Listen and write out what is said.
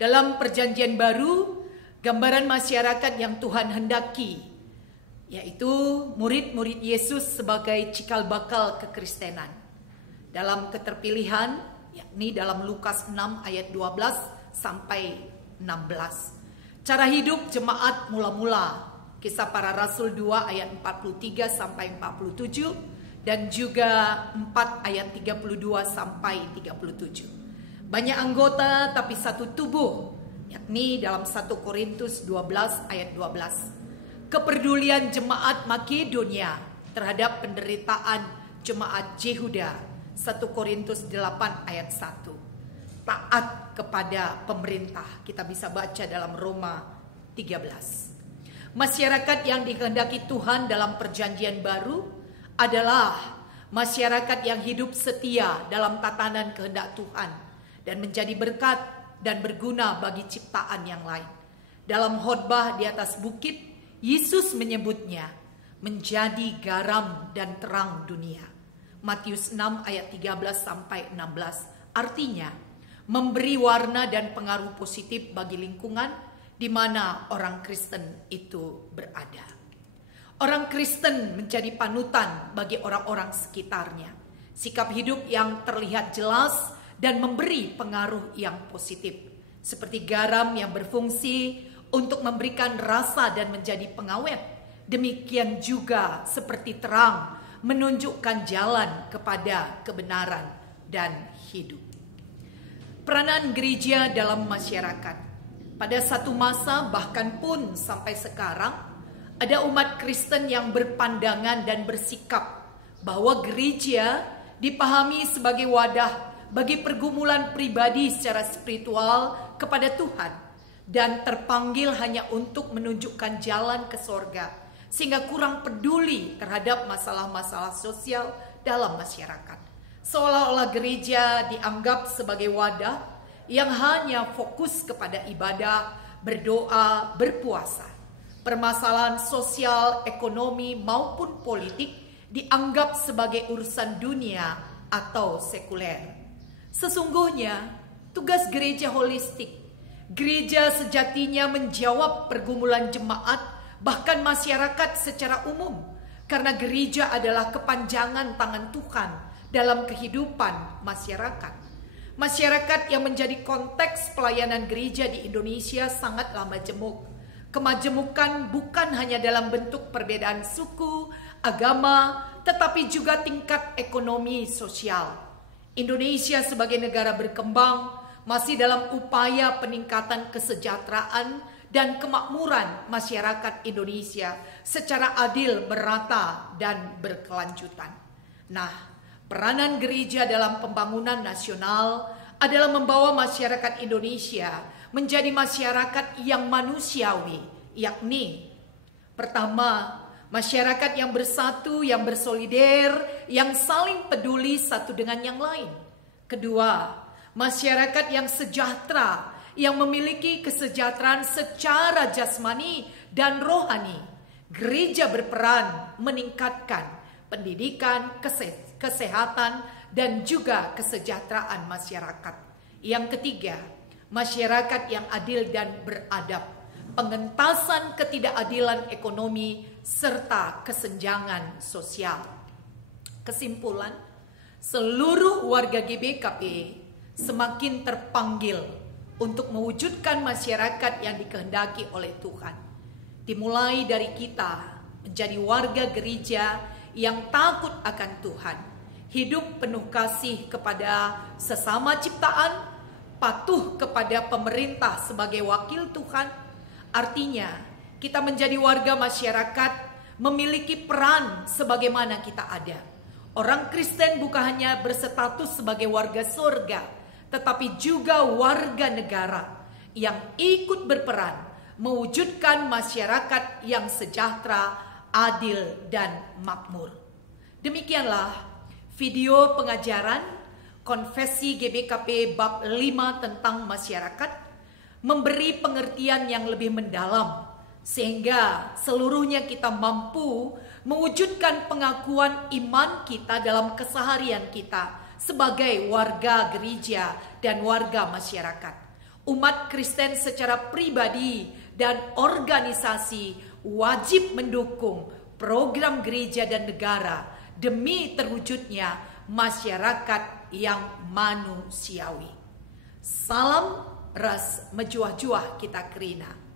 Dalam Perjanjian Baru, gambaran masyarakat yang Tuhan hendaki, yaitu murid-murid Yesus sebagai cikal bakal kekristenan. Dalam keterpilihan, yakni dalam Lukas 6 ayat 12 sampai 16. Cara hidup jemaat mula-mula, Kisah Para Rasul 2 ayat 43 sampai 47 dan juga 4 ayat 32 sampai 37. Banyak anggota tapi satu tubuh, yakni dalam 1 Korintus 12 ayat 12. Kepedulian jemaat Makedonia terhadap penderitaan jemaat Yehuda, 1 Korintus 8 ayat 1. Taat kepada pemerintah, kita bisa baca dalam Roma 13. Masyarakat yang dikehendaki Tuhan dalam Perjanjian Baru adalah masyarakat yang hidup setia dalam tatanan kehendak Tuhan dan menjadi berkat dan berguna bagi ciptaan yang lain. Dalam khotbah di atas bukit, Yesus menyebutnya menjadi garam dan terang dunia. Matius 6 ayat 13 sampai 16. Artinya, memberi warna dan pengaruh positif bagi lingkungan di mana orang Kristen itu berada. Orang Kristen menjadi panutan bagi orang-orang sekitarnya. Sikap hidup yang terlihat jelas dan memberi pengaruh yang positif. Seperti garam yang berfungsi untuk memberikan rasa dan menjadi pengawet. Demikian juga seperti terang menunjukkan jalan kepada kebenaran dan hidup. Peranan gereja dalam masyarakat. Pada satu masa, bahkan pun sampai sekarang, ada umat Kristen yang berpandangan dan bersikap bahwa gereja dipahami sebagai wadah bagi pergumulan pribadi secara spiritual kepada Tuhan dan terpanggil hanya untuk menunjukkan jalan ke sorga, sehingga kurang peduli terhadap masalah-masalah sosial dalam masyarakat. Seolah-olah gereja dianggap sebagai wadah yang hanya fokus kepada ibadah, berdoa, berpuasa. Permasalahan sosial, ekonomi, maupun politik dianggap sebagai urusan dunia atau sekuler. Sesungguhnya, tugas gereja holistik, gereja sejatinya menjawab pergumulan jemaat, bahkan masyarakat secara umum, karena gereja adalah kepanjangan tangan Tuhan dalam kehidupan masyarakat. Masyarakat yang menjadi konteks pelayanan gereja di Indonesia sangatlah majemuk. Kemajemukan bukan hanya dalam bentuk perbedaan suku, agama, tetapi juga tingkat ekonomi sosial. Indonesia sebagai negara berkembang masih dalam upaya peningkatan kesejahteraan dan kemakmuran masyarakat Indonesia secara adil, merata, dan berkelanjutan. Nah, peranan gereja dalam pembangunan nasional adalah membawa masyarakat Indonesia menjadi masyarakat yang manusiawi, yakni pertama, masyarakat yang bersatu, yang bersolider, yang saling peduli satu dengan yang lain. Kedua, masyarakat yang sejahtera, yang memiliki kesejahteraan secara jasmani dan rohani. Gereja berperan meningkatkan pendidikan, kesehatan, dan juga kesejahteraan masyarakat. Yang ketiga, masyarakat yang adil dan beradab, pengentasan ketidakadilan ekonomi, serta kesenjangan sosial. Kesimpulan, seluruh warga GBKP semakin terpanggil untuk mewujudkan masyarakat yang dikehendaki oleh Tuhan. Dimulai dari kita menjadi warga gereja yang takut akan Tuhan, hidup penuh kasih kepada sesama ciptaan, patuh kepada pemerintah sebagai wakil Tuhan. Artinya, kita menjadi warga masyarakat memiliki peran sebagaimana kita ada. Orang Kristen bukan hanya berstatus sebagai warga surga, tetapi juga warga negara yang ikut berperan mewujudkan masyarakat yang sejahtera, adil, dan makmur. Demikianlah video pengajaran Konfesi GBKP bab 5 tentang masyarakat, memberi pengertian yang lebih mendalam sehingga seluruhnya kita mampu mewujudkan pengakuan iman kita dalam keseharian kita sebagai warga gereja dan warga masyarakat. umat Kristen secara pribadi dan organisasi wajib mendukung program gereja dan negara demi terwujudnya masyarakat yang manusiawi. Salam ras mejuah-juah kita kerina.